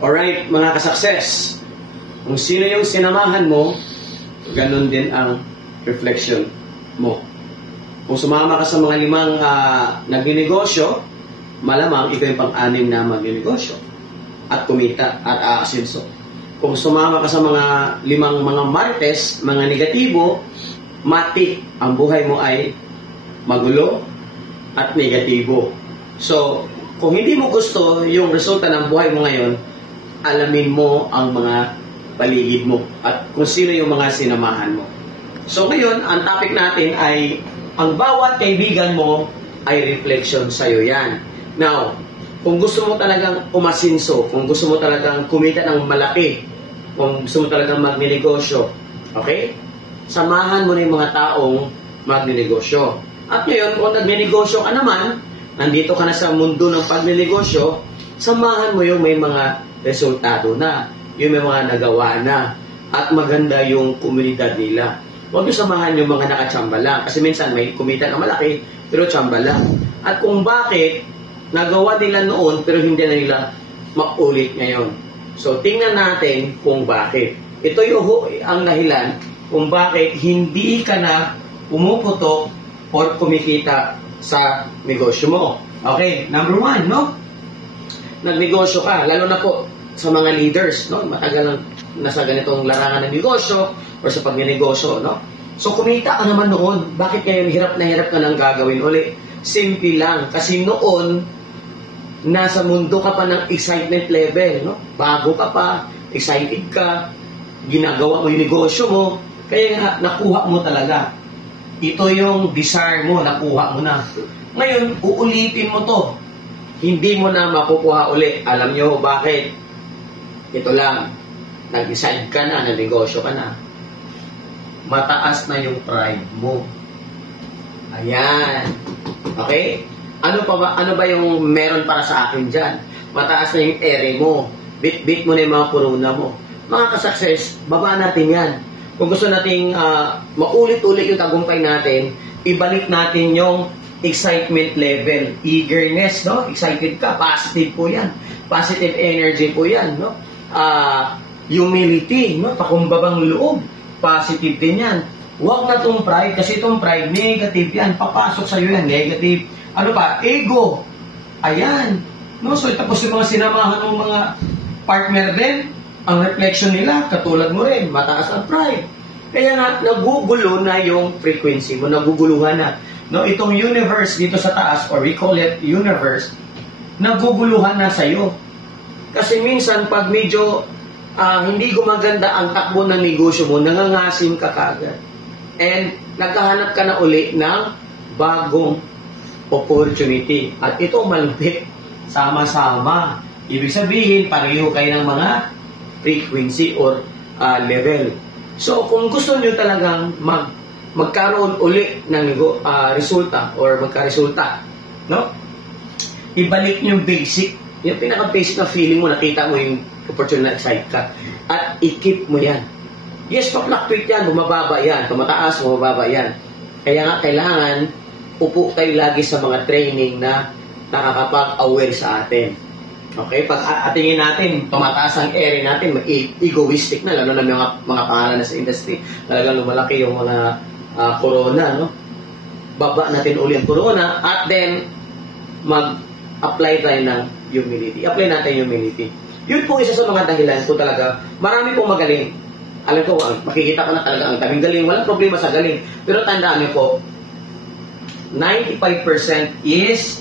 Alright, mga kasukses. Kung sino yung sinamahan mo, ganun din ang reflection mo. Kung sumama ka sa mga 5 nagninegosyo, malamang ito yung pang-6 na magninegosyo at kumita at aasenso. Kung sumama ka sa mga 5 mga martes, mga negatibo, matik ang buhay mo ay magulo at negatibo. So, kung hindi mo gusto yung resulta ng buhay mo ngayon, alamin mo ang mga paligid mo at kung sino yung mga sinamahan mo. So ngayon, ang topic natin ay ang bawat kaibigan mo ay reflection sa'yo yan. Now, kung gusto mo talagang umasinso, kung gusto mo talagang kumita ng malaki, kung gusto mo talagang magninegosyo, okay? Samahan mo na yung mga taong magninegosyo. At ngayon, kung nagninegosyo ka naman, nandito ka na sa mundo ng pagninegosyo, samahan mo yung may mga resultado na, yung may mga nagawa na, at maganda yung komunidad nila. Huwag yung samahan yung mga nakachamba lang. Kasi minsan may kumita na malaki, pero chamba lang. At kung bakit, nagawa nila noon, pero hindi na nila makulit ngayon. So, tingnan natin kung bakit. Ito yung ang dahilan kung bakit hindi ka na pumuputok o kumikita sa negosyo mo. Okay, number 1, no? Nagnegosyo ka, lalo na po sa mga leaders, no? Matagal lang nasa ganitong larangan ng negosyo o sa pagnegosyo, no? So, kumita ka naman noon. Bakit ngayon hirap na hirap ka nang gagawin uli? Simple lang. Kasi noon, nasa mundo ka pa ng excitement level, no? Bago ka pa, excited ka, ginagawa mo yung negosyo mo, kaya nakuha mo talaga. Ito yung desire mo, nakuha mo na. Ngayon, uulitin mo to. Hindi mo na makukuha ulit. Alam nyo bakit? Ito lang. Nag-decide ka na, nag-negosyo ka na. Mataas na yung pride mo. Ayan. Okay? Ano ba yung meron para sa akin dyan? Mataas na yung ere mo. Bit-bit mo na yung mga kuruna mo. Mga ka-success, baba natin yan. Kung gusto nating maulit-ulit yung tagumpay natin, ibalik natin yung excitement level, eagerness, no? Excited ka, positive po yan. Positive energy po yan, no? Humility, no? Pakumbabang loob, positive din yan. Huwag na itong pride, kasi itong pride, negative yan. Papasok sa'yo yan, negative. Ano pa? Ego. Ayan. No? So, tapos yung mga sinamahan ng mga partner din, ang reflection nila, katulad mo rin, mataas ang pride. Kaya nga, nagugulo na yung frequency mo, naguguluhan na. No, itong universe dito sa taas, or we call it universe, naguguluhan na sa'yo. Kasi minsan, pag medyo hindi gumaganda ang takbo ng negosyo mo, nangangasim ka kagad. And naghahanap ka na uli ng bagong opportunity. At ito malupit, sama-sama. Ibig sabihin, pareho kayo ng mga frequency or level. So, kung gusto nyo talagang magkaroon uli ng resulta or magka-resulta, no? Ibalik nyo yung basic, yung pinaka-basic na feeling mo, nakita mo yung opportunity na excite ka, at i-keep mo yan. Yes, pa-fluctuate yan, bumababa yan, tumataas, bumababa yan. Kaya nga, kailangan upo tayo lagi sa mga training na nakakapag-aware sa atin. Okay? Pag atingin natin, tumataas ang area natin, egoistic na, lalo na mga pangalan na sa industry, talagang lumalaki yung mga corona, no? Baba natin uli ang corona at then mag-apply tayo ng humility. Apply natin humility. Yun po isa sa mga dahilan po talaga. Marami pong magaling. Alam ko, makikita ko na talaga ang daming galing. Walang problema sa galing. Pero tandaan niyo po, 95% is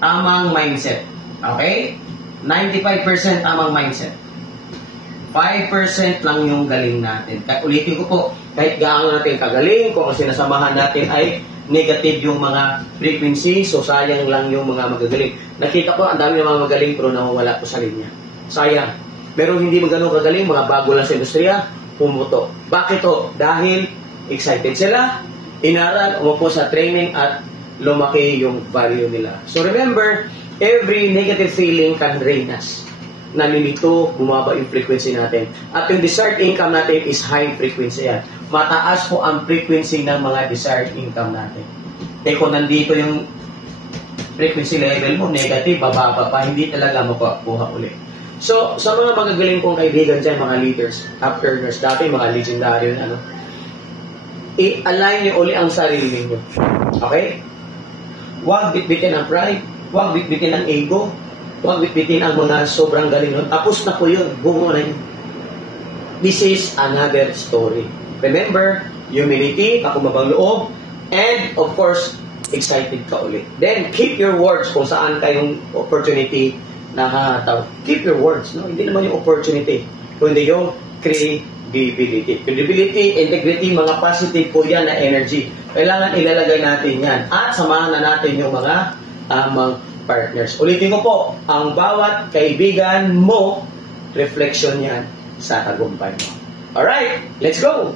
tamang mindset. Okay? 95% tamang mindset. 5% lang yung galing natin. Ulitin ko po, kahit gaano natin kagaling, kung ang sinasamahan natin ay negative yung mga frequency, so sayang lang yung mga magagaling. Nakita ko, ang dami ng mga magaling pero nawawala po sa linya. Sayang. Pero hindi magano kagaling, mga bago lang sa industriya, pumuto. Bakit to? Dahil excited sila, inaral, umupo sa training, at lumaki yung value nila. So remember, every negative feeling can drain us. Nalilito, bumaba yung frequency natin. At yung desired income natin is high frequency yan. Mataas po ang frequency ng mga desired income natin. Kaya kung nandito yung frequency level mo, negative, bababa pa, hindi talaga makuha ulit. So, sa mga magagaling kong kaibigan dyan, mga leaders, after nurse dati, mga legendary, i-align niyo uli ang sarili ninyo. Okay? Huwag bitbitin ang pride, huwag bitbitin ang ego, huwag bitbitin ang mga sobrang galing nun. Tapos na po yun, bungo na yun. This is another story. Remember, humility, kakumabang loob, and of course, excited ka ulit. Then, keep your words kung saan kayong opportunity nakakataw. Keep your words. No? Hindi naman yung opportunity, kundi yung credibility. Credibility, integrity, mga positive po yan na energy. Kailangan ilalagay natin yan. At samahan na natin yung mga tamang partners. Ulitin ko po, ang bawat kaibigan mo, reflection yan sa tagumpay mo. Alright, let's go!